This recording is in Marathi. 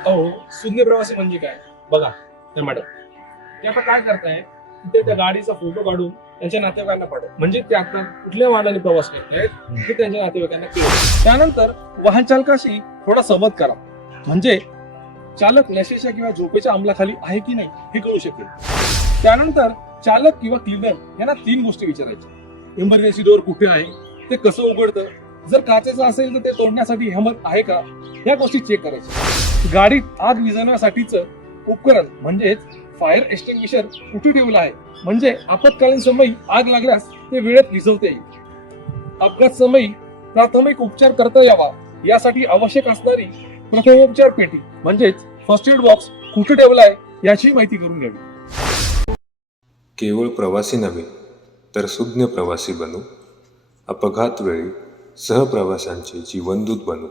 अहो, शून्य प्रवासी म्हणजे काय बघा हे मॅडम, ते आता काय करताय, ते त्या गाडीचा फोटो काढून त्यांच्या नातेवाईकांना पाठव, म्हणजे ते आता कुठल्या वाहनाने प्रवास करतायत हे त्यांच्या नातेवाईकांना कळेल. त्यानंतर वाहन चालकाशी थोडा संवाद करा, म्हणजे चालक नशेच्या किंवा झोपेच्या अंमलाखाली आहे की नाही हे कळू शकेल. त्यानंतर चालक किंवा क्लिनर यांना 3 गोष्टी विचारायच्या. इमर्जन्सी डोअर कुठे आहे, ते कसं उघडतं, जर काचेचं असेल तर ते तोडण्यासाठी हिंमत आहे का, ह्या गोष्टी चेक करायच्या. गाडीत आग विझवण्यासाठीचं उपकरण म्हणजेच फायर एक्सटिंग्विशर कुठे ठेवलं आहे, म्हणजे आपत्कालीन समयी आग लागल्यास ते वेळेत विझवता येईल. अपघात समयी प्राथमिक उपचार करता यावा यासाठी आवश्यक असणारी प्रथमोपचार पेटी म्हणजेच फर्स्ट एड बॉक्स कुठे ठेवला आहे याची माहिती करून घ्यावी. केवळ प्रवासी नव्हे तर सुज्ञ प्रवासी बनू. अपघात वेळी सहप्रवाशांचे जीवनदूत बनू.